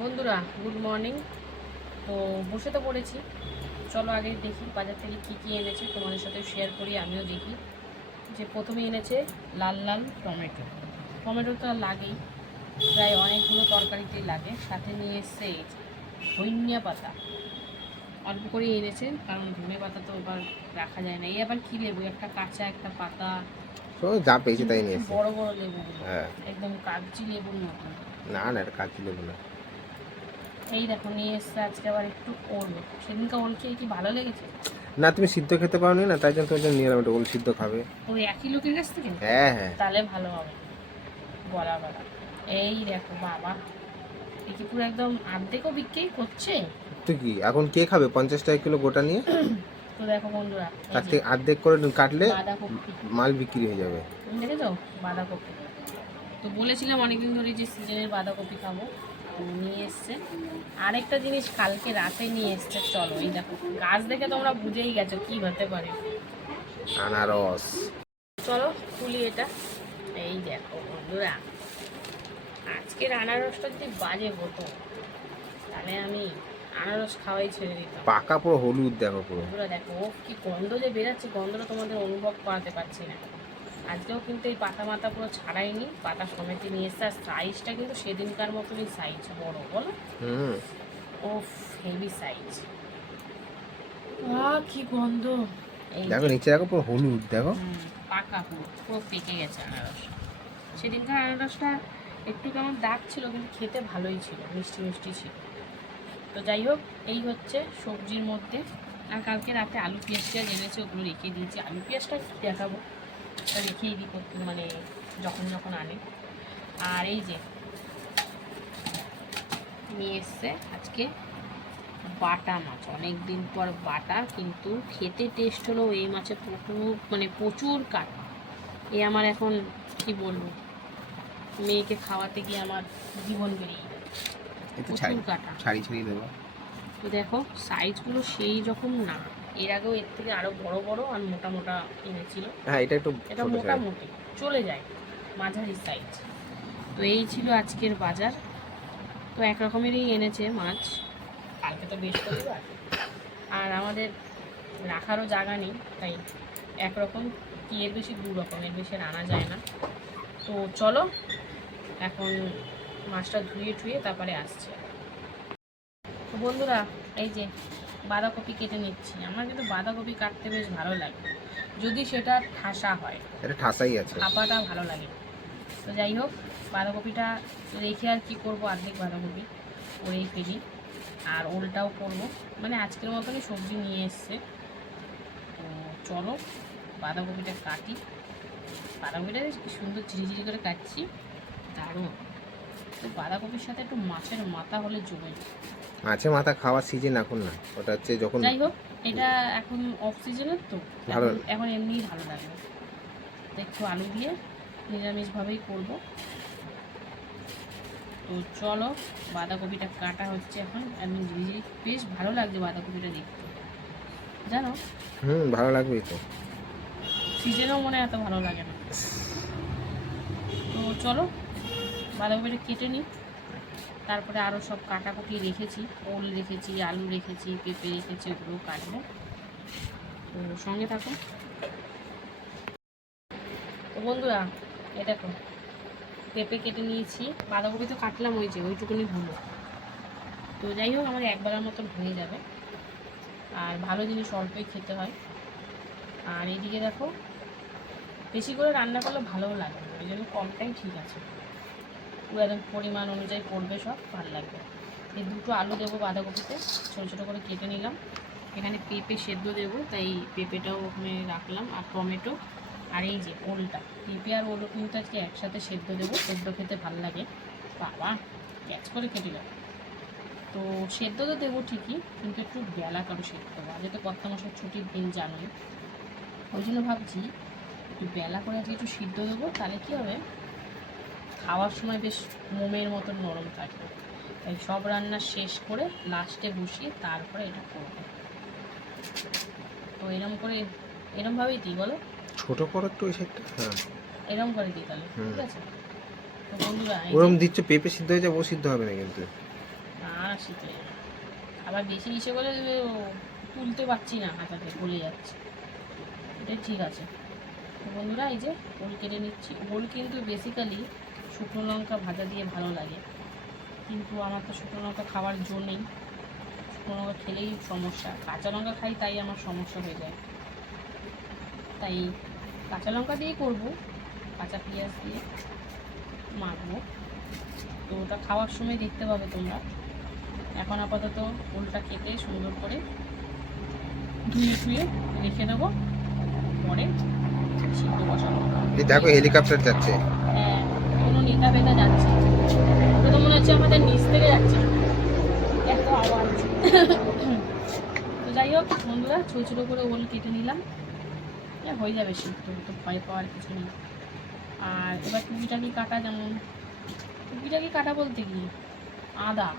বন্ধুরা good morning তো বসে তো পড়েছি। চলো আগে দেখি বাজার থেকে কী কী এনেছে তোমাদের সাথে শেয়ার করি আমিও দেখি। যে প্রথমে এনেছে লাল লাল টমেটো। টমেটো তো লাগেই প্রায় অনেকগুলো তরকারিতেই লাগে। সাথে নিয়ে এসছে ধনিয়া পাতা। অল্প করেই এনেছে কারণ ধনে পাতা তো এবার রাখা যায় না। এই আবার কী লেবু? একটা কাঁচা একটা পাতা। যা পেয়েছে তাই নিয়ে বড় বড় লেবু। হ্যাঁ। একদম কাগজি লেবুর মতন। না না এটা কাঁচি লেবু না। এই দেখো নিয়ে এসছে আজকে আবার একটু ওল। সেদিনকে ওল খেয়ে কি ভালো লেগেছে? না তুমি সিদ্ধ খেতে পারো না তাই জন্য তোমার জন্য নিয়ে এলাম এটা ওল সিদ্ধ খাবে। ওই একই লোকের কাছ থেকে? হ্যাঁ হ্যাঁ। তাহলে ভালো হবে। বলা বলা। এই দেখো বাবা। এ কি পুরো একদম অর্ধেকও বিক্রি করছে? তো কি এখন কে খাবে? পঞ্চাশ টাকা কিলো গোটা নিয়ে? তো দেখো বন্ধুরা তার থেকে অর্ধেক করে কাটলে মাল বিক্রি হয়ে যাবে। দেখেছ? বাঁধাকপি। তো বলেছিলাম অনেকদিন ধরে যে সিজনের বাঁধাকপি খাব। নিয়ে এসছে। আরেকটা জিনিস কালকে রাতে নিয়ে এসছে চলো এই দেখো গাছ দেখে তোমরা বুঝেই গেছো কি হতে পারে। আনারস। চলো খুলি এটা। এই দেখো বন্ধুরা আজকের আনারসটা যদি বাজে হতো তাহলে আমি আনারস খাওয়াই ছেড়ে দিতাম। পাকা পুরো হলুদ দেখো পুরো। দেখো ও কি গন্ধ যে বেরাচ্ছে গন্ধটা তোমাদের অনুভব করাতে পারছি না। আজকেও কিন্তু এই পাতা মাথা পুরো ছাড়াইনি পাতা সমেতে নিয়ে এসছে। আর সাইজটা কিন্তু সেদিনকার মতনই সাইজ বড় বলো? ও হেভি সাইজ আহ কি গন্ধ। দেখো নিচে দেখো পুরো হলুদ দেখো। পাকা পুরো পুরো পেকে গেছে আনারস। সেদিনকার আনারসটা একটু কেমন দাগ ছিল কিন্তু খেতে ভালোই ছিল মিষ্টি মিষ্টি ছিল। তো যাই হোক এই হচ্ছে সবজির মধ্যে। আর কালকে রাতে আলু পেঁয়াজটা এনেছে ওগুলো রেখে দিয়েছি। আলু পেঁয়াজটা দেখাবো? রেখেই দিই মানে যখন যখন আনে। আর এই যে নিয়ে এসছে আজকে বাটা মাছ। অনেক দিন পর বাটা কিন্তু খেতে টেস্ট হলো এই মাছে প্রচুর মানে প্রচুর কাটা। এ আমার এখন কি বলব মেয়েকে খাওয়াতে গিয়ে আমার জীবন বেরিয়ে প্রচুর কাটা। ছাড়ি ছাড়ি দেবো। তো দেখো সাইজগুলো সেই রকম না। এর আগেও এর থেকে আরও বড় বড় আর মোটা মোটা এনেছিল হ্যাঁ এটা একটু এটা মোটামুটি। চলে যায় মাঝারি সাইজ। তো এই ছিল আজকের বাজার। তো এক রকমেরই এনেছে মাছ। কালকে তো বেশ বৃহস্পতিবার। আর আমাদের রাখারও জায়গা নেই তাই একরকম কি এর বেশি দু রকমের বেশি আর আনা যায় না। তো চলো এখন মাছটা ধুয়ে টুয়ে তারপরে আসছে। তো বন্ধুরা এই যে বাঁধাকপি কেটে নিচ্ছি। আমার কিন্তু বাঁধাকপি কাটতে বেশ ভালো লাগে। যদি সেটা ঠাসা হয়। এটা ঠাসাই আছে। ভাপাটা ভালো লাগে। তো যাই হোক বাঁধাকপিটা রেখে আর কি করব অর্ধেক বাঁধাকপি করেই ফেলি। আর ওলটাও করব। মানে আজকের মতনই সবজি নিয়ে এসছে। তো চলো বাঁধাকপিটা কাটি। বাঁধাকপিটা বেশ সুন্দর ঝিরিঝিরি করে কাটছি। দারুণ। তো বাঁধাকপির সাথে একটু মাছের মাথা হলে জমে যায়। মাছে মাথা খাওয়ার সিজন এখন না। ওটা হচ্ছে যখন যাই হোক এটা এখন অফ সিজনের তো। ভালো। এখন- এমনিই ভালো লাগে। একটু আলু দিয়ে নিরামিষভাবেই করব। তো চলো বাঁধাকপিটা কাটা হচ্ছে এখন। আমি ঝিরিঝিরি বেশ ভালো লাগছে বাঁধাকপিটা দেখতে। জানো? হুম ভালো লাগবেই তো। সিজনেও মনে হয় এত ভালো লাগে না। তো চলো বাঁধাকপিটা কেটে নিই। তারপরে আরও সব কাটাকুটি রেখেছি, ওল রেখেছি, আলু রেখেছি, পেঁপে রেখেছি, ওগুলো কাটবো। তো সঙ্গে থাকো তো বন্ধুরা, এ দেখো, পেঁপে কেটে নিয়েছি। বাঁধাকপি তো কাটলাম ওই যে, ওইটুকুনি হলো তো যাই হোক, আমার একবেলার মতন হয়ে যাবে। আর ভালো জিনিস অল্পই খেতে হয়। আর এদিকে দেখো, বেশি করে রান্না করলে ভালোও লাগে ওই জন্য কমটাই ঠিক আছে। পরিমাণ অনুযায়ী পড়বে সব, ভালো লাগবে। এই দুটো আলু দেবো বাঁধাকপিতে, ছোটো ছোটো করে কেটে নিলাম। এখানে পেঁপে সেদ্ধ দেবো, তাই পেঁপেটাও ওখানে রাখলাম, আর টমেটো, আর এই যে ওলটা। পেঁপে আর ওলও কিন্তু আজকে একসাথে সেদ্ধ দেবো, সেদ্ধ খেতে ভালো লাগে। বাবা, ক্যাচ করে কেটে যাবে তো সেদ্ধ তো দেবো ঠিকই, কিন্তু একটু বেলা করে সেদ্ধ দেবো আজকে তো কর্তা মশার ছুটির দিন জানোই। ওই জন্য ভাবছি, একটু বেলা করে আজকে একটু সিদ্ধ দেবো, তাহলে কী হবে? খাওয়ার সময় বেশ মোমের মতন নরম থাকবে তাই সব রান্না শেষ করে লাস্টে বসিয়ে তারপরে এটা করব। তো এরম করে এরমভাবেই দিই বলো? ছোট করো একটু ওই হ্যাঁ। এরম করে দিই তাহলে ঠিক আছে? তো বন্ধুরা ওরম দিচ্ছ পেঁপে সিদ্ধ হয়ে যাবে ও সিদ্ধ হবে না কিন্তু। হয়ে যাবে আবার বেশি করে ও তুলতে পারছি না হাতাতে গলে যাচ্ছে। এটা ঠিক আছে। বন্ধুরা এই যে ওল কেটে নিচ্ছি। ওল কিন্তু বেসিক্যালি শুকনো লঙ্কা ভাজা দিয়ে ভালো লাগে। কিন্তু আমার তো শুকনো লঙ্কা খাওয়ার জো নেই। শুকনো লঙ্কা খেলেই সমস্যা। কাঁচা লঙ্কা খাই তাই আমার সমস্যা হয়ে যায়। তাই কাঁচা লঙ্কা দিয়েই করব। কাঁচা পেঁয়াজ দিয়ে মাখবো। তো ওটা খাওয়ার সময় দেখতে পাবে তোমরা। এখন আপাতত ওলটা কেটে সুন্দর করে ধুয়ে ধুয়ে রেখে দেবো। পরে দেখো হেলিকপ্টার যাচ্ছে। নেতা বেতা যাচ্ছে। তো মনে হচ্ছে আমাদের নিচ থেকে যাচ্ছে। এত আওয়াজ। তো যাই হোক, বন্ধুরা, ছোটো ছোটো করে ওল কেটে নিলাম। হ্যাঁ যাবে সিদ্ধ তো ভয় পাওয়ার কিছু নেই। আর এবার টুকিটাকি কাটা যেমন, টুকিটাকি কাটা বলতে কি? আদা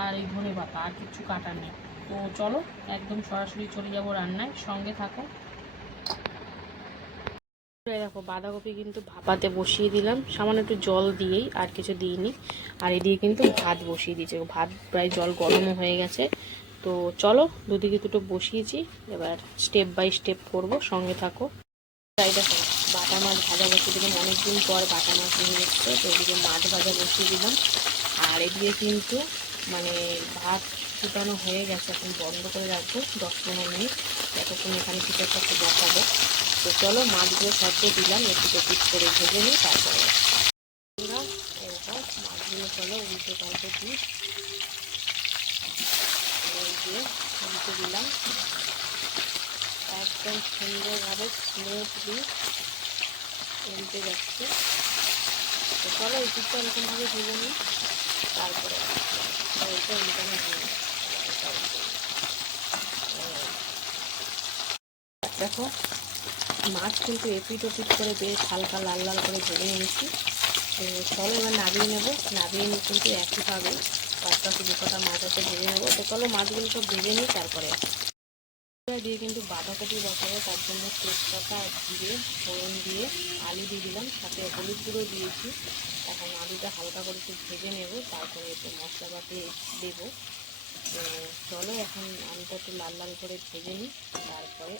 আর এই ধনে পাতা, আর কিছু কাটা নেই। তো চলো, একদম সরাসরি চলে যাব রান্নায়। সঙ্গে থাকো। এই দেখো, বাঁধাকপি কিন্তু ভাপাতে বসিয়ে দিলাম। সামান্য একটু জল দিয়েই আর কিছু দিইনি। আর এদিকে কিন্তু ভাত বসিয়ে দিয়েছে। ভাত প্রায় জল গরমও হয়ে গেছে। তো চলো, দুদিকে দুটো বসিয়েছি। এবার স্টেপ বাই স্টেপ করব, সঙ্গে থাকো। তাই দেখো, বাটা মাছ ভাজা বসিয়ে দিলাম। অনেকদিন পর বাটা মাছ নিয়ে এসছে। তো এদিকে মাছ ভাজা বসিয়ে দিলাম। আর এদিকে কিন্তু মানে ভাত ফুটানো হয়ে গেছে। এখন বন্ধ করে রাখব। দশ পনেরো মিনিট। এতক্ষণ এখানে কিছু একটা বসাবো। তো চলো মাছগুলো সদ্য দিলাম, একটু পিট করে ভেজে নিই, তারপরে এরকম মাছগুলো চলো উল্টে পাল্টে দিই। দিয়ে উল্টে দিলাম। একদম সুন্দরভাবে স্মুথলি উল্টে যাচ্ছে। তো চলো এই পিঠটা এরকমভাবে ভেজে নিই, তারপরে ওইটা উল্টানো হয়ে দেখো মাছ কিন্তু এপিট ওপিট করে বেশ হালকা লাল লাল করে ভেজে নিয়েছি। তো চলো এবার নাবিয়ে নেব। নাবিয়ে নিয়ে কিন্তু একইভাবে পাঁচটা দু কটা মাছ আছে ভেজে নেব। তো চলো মাছগুলো সব ভেজে নিই, তারপরে দিয়ে কিন্তু বাঁধাকপি বসাবো তার জন্য তেজপাতা, জিরে, ফোড়ন দিয়ে আলু দিয়ে দিলাম। সাথে হলুদ গুঁড়ো দিয়েছি। এখন আলুটা হালকা করে একটু ভেজে নেব। তারপরে একটু মশলাপাতি দেবো। তো চলো এখন আলুটা একটু লাল লাল করে ভেজে নিই। তারপরে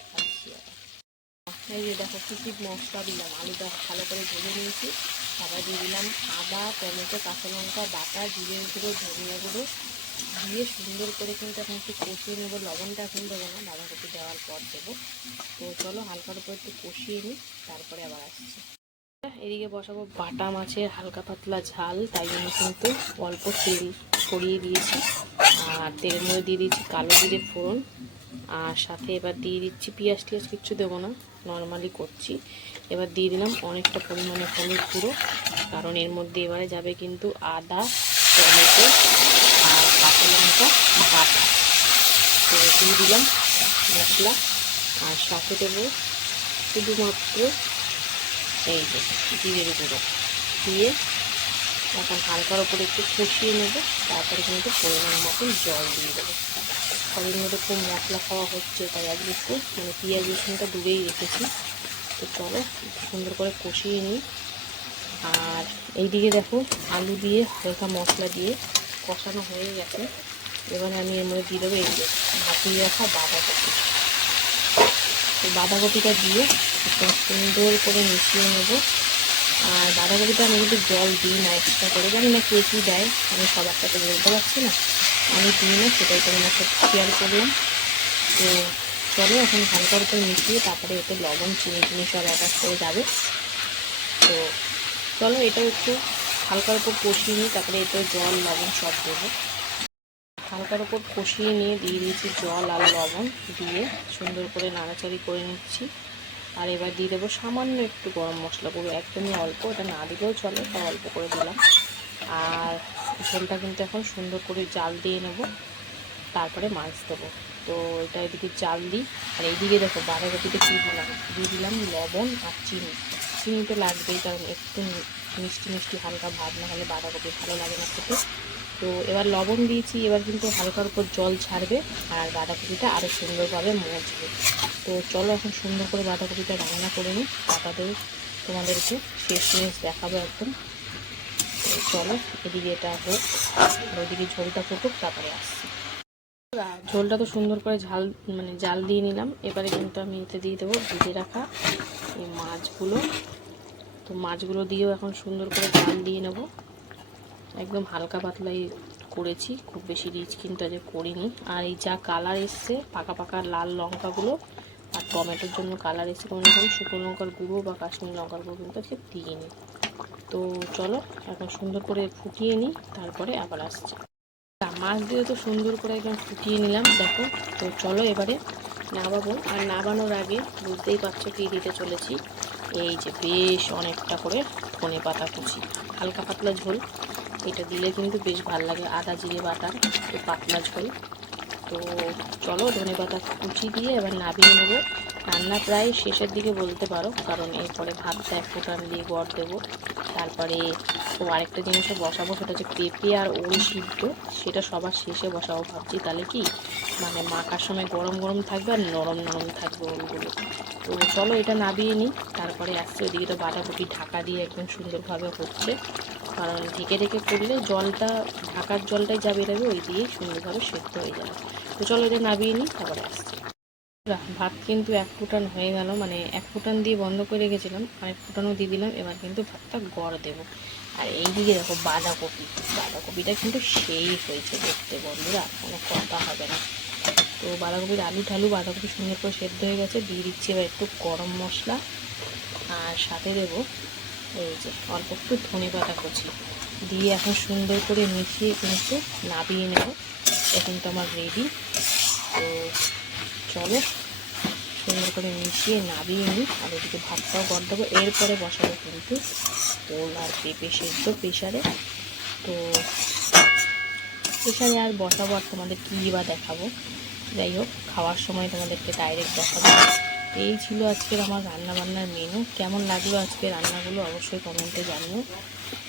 এই যে দেখো কী মশলা দিলাম। আলুটা ভালো করে ভেজে নিয়েছি। তারপর দিয়ে দিলাম আদা, টমেটো, কাঁচা লঙ্কা, বাটা, জিরে গুঁড়ো, ধনিয়া গুঁড়ো। দিয়ে সুন্দর করে কিন্তু এখন একটু কষিয়ে নেব। লবণটা এখন দেবো না, বাঁধাকপি দেওয়ার পর দেবো। তো চলো হালকার উপর একটু কষিয়ে নিই, তারপরে আবার আসছি। এদিকে বসাবো বাটা মাছের হালকা পাতলা ঝাল, তাই জন্য কিন্তু অল্প তেল ছড়িয়ে দিয়েছি। আর তেলের মধ্যে দিয়ে দিয়েছি কালো জিরে ফোড়ন। আর সাথে এবার দিয়ে দিচ্ছি পেঁয়াজ টিয়াজ, কিচ্ছু দেবো না। নর্মালি করছি। এবার দিয়ে দিলাম অনেকটা পরিমাণে হলুদ গুঁড়ো, কারণ এর মধ্যে এবারে যাবে কিন্তু আদা, টমেটো আর কাঁচা লঙ্কা বাটা। তো দিয়ে দিলাম মশলা আর সাথে দেবো শুধুমাত্র এই যে জিরের গুঁড়ো। দিয়ে এখন হালকার ওপরে একটু কষিয়ে নেব, তারপরে কিন্তু পরিমাণ মতন জল দিয়ে দেবো। ঘরের মধ্যে খুব মশলা খাওয়া হচ্ছে, তাই আজকে একটু মানে পেঁয়াজ রসুনটা দূরেই রেখেছি। তো চলো একটু সুন্দর করে কষিয়ে নিই। আর এইদিকে দেখো আলু দিয়ে হালকা মশলা দিয়ে কষানো হয়ে গেছে। এবারে আমি এর মধ্যে দিয়ে দেবো এই যে ভাপিয়ে রাখা বাঁধাকপি। তো বাঁধাকপিটা দিয়ে একদম সুন্দর করে মিশিয়ে নেব। আর বাঁধাকপিটা আমি কিন্তু জল দিই না, এক্সট্রা করে। জানি না কী দেয়, আমি সবার সাথে বলতে পারছি না। আমি দিই না সেটাই তোমার সাথে শেয়ার করলাম তো চলো এখন হালকার উপর মিশিয়ে তারপরে এতে লবণ, চিনি চিনি সব অ্যাটাচ করে যাবে। তো চলো এটাও একটু হালকার উপর কষিয়ে নিই, তারপরে এতে জল, লবণ সব দেবো। হালকার উপর কষিয়ে নিয়ে দিয়ে দিয়েছি জল আর লবণ দিয়ে সুন্দর করে নাড়াচাড়ি করে নিচ্ছি। আর এবার দিয়ে দেবো সামান্য একটু গরম মশলা, পুরো একদমই অল্প, এটা না দিলেও চলে তা অল্প করে দিলাম। আর ঝোলটা কিন্তু এখন সুন্দর করে জাল দিয়ে নেব, তারপরে মাছ দেবো। তো এটা এদিকে জাল দিই, আর এইদিকে দেখো বাঁধাকপিতে কী দিলাম? দিয়ে দিলাম লবণ আর চিনি। চিনি তো লাগবেই, কারণ একটু মিষ্টি মিষ্টি হালকা ভাত না হলে বাঁধাকপি ভালো লাগে না খেতে। তো এবার লবণ দিয়েছি, এবার কিন্তু হালকার উপর জল ছাড়বে আর বাঁধাকপিটা আরও সুন্দরভাবে মজবে। তো চলো এখন সুন্দর করে বাঁধাকপিটা রান্না করে নিই তারপরে তোমাদেরকে শেষ জিনিস দেখাবো একদম। চলো, এদিকে এটা হোক ওইদিকে ঝোলটা ফুটুক, তারপরে আসছি। ঝোলটা তো সুন্দর করে ঝাল মানে জাল দিয়ে নিলাম। এবারে কিন্তু আমি এতে দিয়ে দেবো ভেজে রাখা এই মাছগুলো। তো মাছগুলো দিয়েও এখন সুন্দর করে জাল দিয়ে নেব। একদম হালকা পাতলাই করেছি, খুব বেশি রিচ কিন্তু আজ করিনি। আর এই যা কালার এসছে, পাকা পাকা লাল লঙ্কাগুলো আর টমেটোর জন্য কালার এসছে, কোনো রকম শুকনো লঙ্কার গুঁড়ো বা কাশ্মীরি লঙ্কার গুঁড়ো কিন্তু আজকে দিইনি। তো চলো এখন সুন্দর করে ফুটিয়ে নিই, তারপরে আবার আসছি। মাছ দিয়ে তো সুন্দর করে একদম ফুটিয়ে নিলাম, দেখো। তো চলো এবারে নাবাবো আর নাবানোর আগে বুঝতেই পারছ কি দিতে চলেছি। এই যে বেশ অনেকটা করে ধনে পাতা কুচি, হালকা পাতলা ঝোল। এটা দিলে কিন্তু বেশ ভালো লাগে, আদা, জিরে বাটার তো পাতলা ঝোল। তো চলো ধনে পাতা কুচি দিয়ে এবার নাবিয়ে নেব। রান্না প্রায় শেষের দিকে বলতে পারো, কারণ এরপরে ভাতটা এক ফোটান দিয়ে গড় দেবো। তারপরে ও আরেকটা জিনিসও বসাবো, সেটা হচ্ছে পেঁপে আর ওল সিদ্ধ। সেটা সবার শেষে বসাবো ভাবছি। তাহলে কি? মানে মাখার সময় গরম গরম থাকবে আর নরম নরম থাকবে ওলগুলো। তো চলো এটা নাবিয়ে নিই। তারপরে আসছে ওদিকে তো বাঁধাকপি ঢাকা দিয়ে একদম সুন্দরভাবে হচ্ছে। কারণ ঢেকে ঢেকে করলে জলটা, ঢাকার জলটাই যা বেরোবে ওই দিয়েই সুন্দরভাবে সেদ্ধ হয়ে যাবে। তো চলো এটা নাবিয়ে নিই, তারপরে আসছি। ভাত কিন্তু এক ফুটান হয়ে গেল মানে এক ফুটান দিয়ে বন্ধ করে রেখেছিলাম, আর এক ফুটানও দিয়ে দিলাম, এবার কিন্তু ভাতটা গড় দেবো। আর এইদিকে দেখো বাঁধাকপি, বাঁধাকপিটা কিন্তু সেই হয়েছে দেখতে বন্ধুরা কোনো কথা হবে না। তো বাঁধাকপির আলু ঠালু বাঁধাকপি সুন্দর করে সেদ্ধ হয়ে গেছে, দিয়ে দিচ্ছি এবার একটু গরম মশলা, আর সাথে দেবো এই যে অল্প একটু ধনে পাতা কুচি। দিয়ে এখন সুন্দর করে মিশিয়ে কিন্তু নাবিয়ে নেব, এখন তো আমার রেডি তো চলো সুন্দর করে মিশিয়ে নাবিয়ে নিই। আর ওদিকে ভাতটাও গড় দেবো এরপরে বসাবো কিন্তু ওল আর পেঁপে সেদ্ধ প্রেশারে তো প্রেশারে আর বসাবো আর তোমাদের কী বা দেখাবো। যাই হোক, খাওয়ার সময় তোমাদেরকে ডাইরেক্ট দেখাবো। এই ছিল আজকের আমার রান্নাবান্নার মেনু কেমন লাগল আজকে রান্নাগুলো অবশ্যই কমেন্টে জানিও।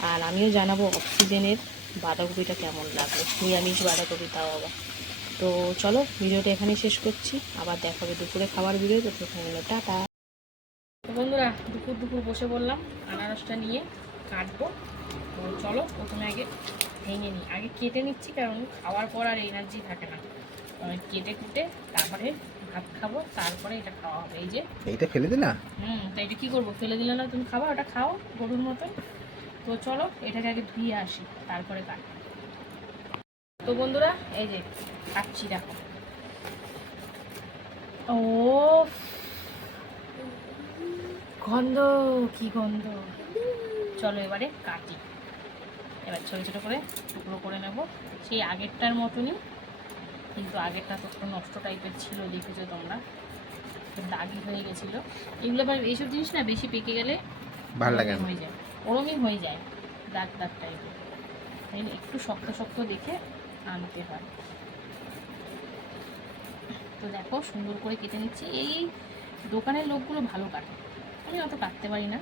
আর আমিও জানাব অক্সিজেনের বাঁধাকপিটা কেমন লাগল। নিরামিষ বাঁধাকপি, তাও আবার। তো চলো ভিডিওটা এখানেই শেষ করছি। আবার দেখা হবে দুপুরে খাবার ভিডিও তো প্রথমে টাটা। তো বন্ধুরা দুপুর দুপুর বসে বললাম আনারসটা নিয়ে কাটবো। তো চলো প্রথমে আগে ভেঙে নিই। আগে কেটে নিচ্ছি কারণ খাওয়ার পর আর এনার্জি থাকে না। কেটে কুটে তারপরে ভাত খাব তারপরে এটা খাওয়া হবে। এই যে এইটা ফেলে দিলা? হুম তো এটা কী করব? ফেলে দিলে না তুমি খাবা? ওটা খাও গরুর মতন তো চলো এটাকে আগে ধুয়ে আসি তারপরে কাট তো বন্ধুরা এই যে কাটছি দেখো। ও গন্ধ কি গন্ধ। চলো এবারে কাটি। এবার ছোটো ছোটো করে টুকরো করে নেব। সেই আগেরটার মতনই কিন্তু আগেরটা তো একটু নষ্ট টাইপের ছিল দেখেছ তোমরা। দাগি হয়ে গেছিল। এগুলো আবার এইসব জিনিস না বেশি পেকে গেলে ভালো লাগে হয়ে যায়। ওরমই হয়ে যায়। দাগ দাগ টাইপের। তাই একটু শক্ত শক্ত দেখে আনতে হয়। তো দেখো সুন্দর করে কেটে নিচ্ছি। এই দোকানের লোকগুলো ভালো কাটে। আমি অত কাটতে পারি না।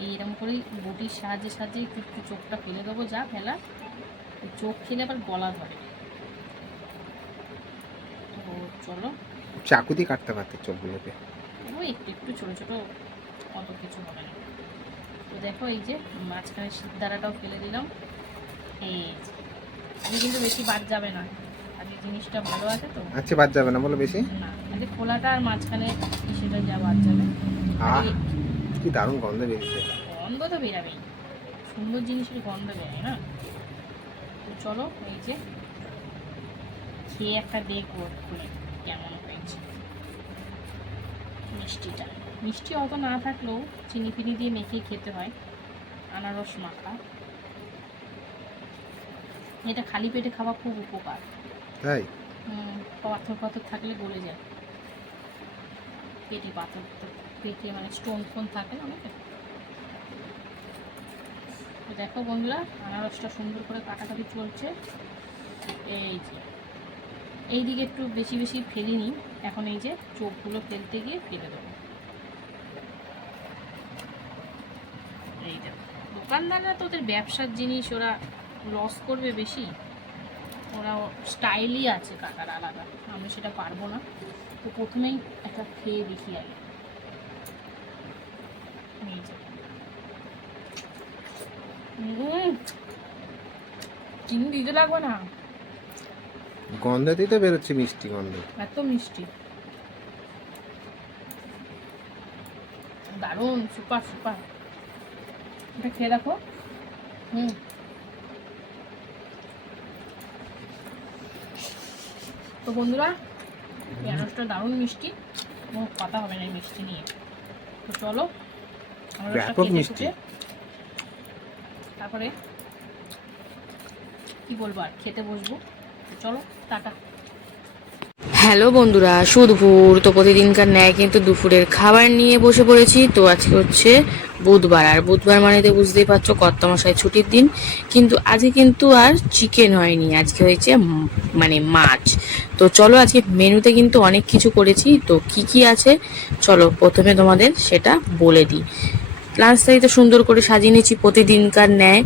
এইরকম করেই বটির সাহায্যে সাহায্যে একটু একটু চোখটা ফেলে দেবো যা ফেলা। চোখ খেলে আবার গলা ধরে। তো চলো। চাকু দিয়ে কাটতে পারতে চোখগুলোকে। ওই একটু একটু ছোটো ছোটো অত কিছু হবে না। তো দেখো এই যে মাঝখানে সিদ্ধারাটাও ফেলে দিলাম। এই যে। আমি কিন্তু বেশি বাদ যাবে না আগে জিনিসটা ভালো আছে তো। আচ্ছা বাদ যাবে না বলো বেশি। না আগে খোলাটা আর মাঝখানে সেটা যা বাদ যাবে। আহ কি দারুণ গন্ধ বেরিয়েছে। গন্ধ তো বেরাবেই। সুন্দর জিনিসের গন্ধ বেরোয় না? তো চলো এই যে খেয়ে একটা দেখব খুলে কেমন হয়েছে। মিষ্টিটা। মিষ্টি অত না থাকলেও চিনি ফিনি দিয়ে মেখে খেতে হয়। আনারস মাখা। এটা খালি পেটে খাওয়া খুব উপকার। তাই? হুম, পাথর পাথর থাকলে গলে যায়। পেটে পাথর পেটে মানে স্টোন ফোন থাকে না অনেকে? দেখো বন্ধুরা আনারসটা সুন্দর করে কাটাকাটি চলছে। এই যে এই দিকে একটু বেশি বেশি ফেলিনি এখন এই যে চোখগুলো ফেলতে গিয়ে ফেলে দেবো। এই দেখো দোকানদাররা তো ওদের ব্যবসার জিনিস ওরা লস করবে বেশি? ওরা স্টাইলই আছে কাকার আলাদা আমি সেটা পারব না। তো প্রথমেই একটা খেয়ে দেখি আগে। এই যে। চিনি দিতে লাগবে না। গন্ধেতেই তো বেরোচ্ছে মিষ্টি গন্ধ। এত মিষ্টি। দারুণ সুপার সুপার। এটা খেয়ে দেখো। হুম। তো বন্ধুরা এই আনারসটা দারুণ মিষ্টি। কোনো কথা হবে না এই মিষ্টি নিয়ে। তো চলো ব্যাপক মিষ্টি। তারপরে কি বলব আর খেতে বসবো। তো চলো টাটা। হ্যালো বন্ধুরা সুদপুর তো প্রতিদিনকার ন্যায় কিন্তু দুপুরের খাবার নিয়ে বসে পড়েছি। তো আজকে হচ্ছে বুধবার, আর বুধবার মানে তো বুঝতেই পারছ কর্তামশাই ছুটির দিন। কিন্তু আজকে কিন্তু আর চিকেন হয়নি, আজকে হয়েছে মানে মাছ। তো চলো আজকে মেনুতে কিন্তু অনেক কিছু করেছি। তো কি কি আছে? চলো প্রথমে তোমাদের সেটা বলে দিই। লাঞ্চ তো সুন্দর করে সাজিয়ে নিয়েছি প্রতিদিনকার ন্যায়।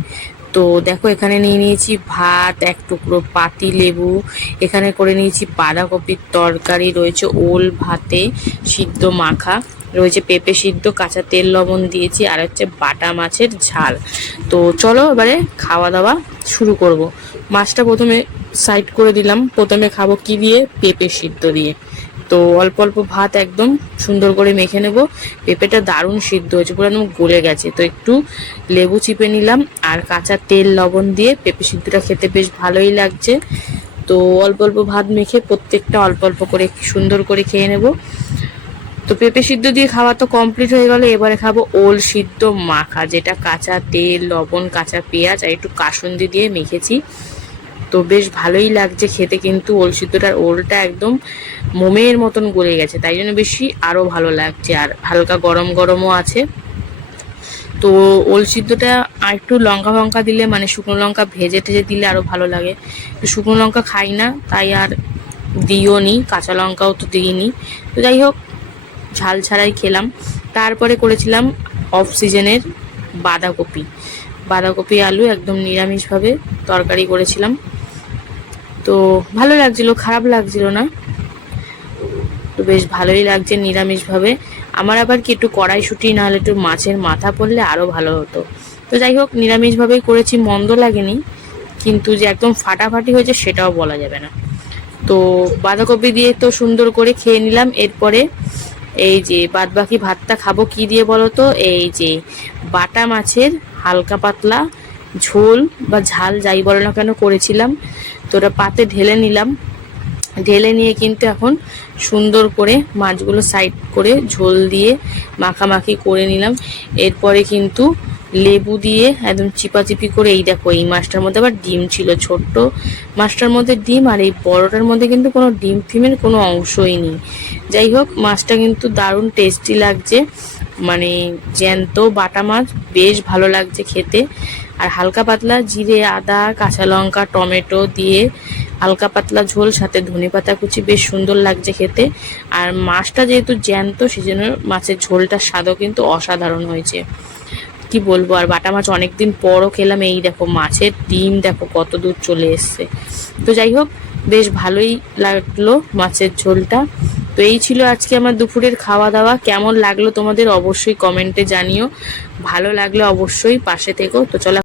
তো দেখো, এখানে নিয়ে নিয়েছি ভাত, এক টুকরো পাতি লেবু, এখানে করে নিয়েছি বাঁধাকপির তরকারি, রয়েছে ওল ভাতে সিদ্ধ মাখা, রয়েছে পেঁপে সিদ্ধ, কাঁচা তেল লবণ দিয়েছি, আর হচ্ছে বাটা মাছের ঝাল। তো চলো এবারে খাওয়া দাওয়া শুরু করব। মাছটা প্রথমে সাইড করে দিলাম, প্রথমে খাব কি দিয়ে? পেঁপে সিদ্ধ দিয়ে। তো অল্প অল্প ভাত একদম সুন্দর করে মেখে নেব। পেঁপেটা দারুণ সিদ্ধ হয়েছে, পুরো একদম গলে গেছে। তো একটু লেবু চিপে নিলাম আর কাঁচা তেল, লবণ দিয়ে পেঁপে সিদ্ধটা খেতে বেশ ভালোই লাগছে। তো অল্প অল্প ভাত মেখে প্রত্যেকটা অল্প অল্প করে সুন্দর করে খেয়ে নেব। তো পেঁপে সিদ্ধ দিয়ে খাওয়া তো কমপ্লিট হয়ে গেল, এবারে খাব ওল সিদ্ধ মাখা, যেটা কাঁচা তেল, লবণ, কাঁচা পেঁয়াজ আর একটু কাসুন্দি দিয়ে মেখেছি। তো বেশ ভালোই লাগছে খেতে, কিন্তু ওল সিদ্ধটার ওলটা একদম মোমের মতন গলে গেছে, তাই জন্য বেশি আরও ভালো লাগছে। আর হালকা গরম গরমও আছে। তো ওল সিদ্ধটা আর একটু লঙ্কা ফঙ্কা দিলে মানে শুকনো লঙ্কা ভেজে টেজে দিলে আরও ভালো লাগে। তো শুকনো লঙ্কা খাই না, তাই আর দিও নি, কাঁচা লঙ্কাও তো দিইনি। তো যাই হোক, ঝাল ছাড়াই খেলাম। তারপরে করেছিলাম অফ সিজনের বাঁধাকপি। বাঁধাকপি, আলু একদম নিরামিষভাবে তরকারি করেছিলাম। তো ভালো লাগছিল, খারাপ লাগছিল না। তো বেশ ভালোই লাগছে নিরামিষভাবে। আমার আবার কি একটু কড়াইশুটি না হলে একটু মাছের মাথা পড়লে আরও ভালো হতো। তো যাই হোক, নিরামিষভাবেই করেছি, মন্দ লাগেনি। কিন্তু যে একদম ফাটাফাটি হয়েছে সেটাও বলা যাবে না। তো বাঁধাকপি দিয়ে তো সুন্দর করে খেয়ে নিলাম। এরপরে এই যে বাদবাকি ভাতটা খাব, কি দিয়ে বলো তো? এই যে বাটা মাছের হালকা পাতলা ঝোল বা ঝাল যাই বলো না কেন করেছিলাম। তো ওটা পাতে ঢেলে নিলাম। ঢেলে নিয়ে কিন্তু এখন সুন্দর করে মাছগুলো সাইড করে ঝোল দিয়ে মাখামাখি করে নিলাম। এরপরে কিন্তু লেবু দিয়ে একদম চিপাচিপি করে এই দেখো এই মাছটার মধ্যে আবার ডিম ছিল, ছোট্ট মাছটার মধ্যে ডিম আর এই বড়টার মধ্যে কিন্তু কোনো ডিম ফিমের কোনো অংশই নেই। যাই হোক, মাছটা কিন্তু দারুণ টেস্টি লাগছে। মানে জ্যান্ত বাটা মাছ বেশ ভালো লাগছে খেতে। আর হালকা পাতলা জিরে, আদা, কাঁচা লঙ্কা, টমেটো দিয়ে হালকা পাতলা ঝোল, সাথে ধনে পাতা কুচি বেশ সুন্দর লাগছে খেতে। আর মাছটা যেহেতু জ্যান্ত, সেজন্য মাছের ঝোলটার স্বাদও কিন্তু অসাধারণ হয়েছে। কি বলব, আর বাটা মাছ অনেকদিন পরও খেলাম। এই দেখো, মাছের ডিম দেখো, কত দূর চলে এসছে। তো যাই হোক, বেশ ভালোই লাগল মাছের ঝোলটা। তো এই ছিল আজকে আমার দুপুরের খাওয়া দাওয়া কেমন লাগল তোমাদের অবশ্যই কমেন্টে জানিও। ভালো লাগলে অবশ্যই পাশে থেকো। তো চলো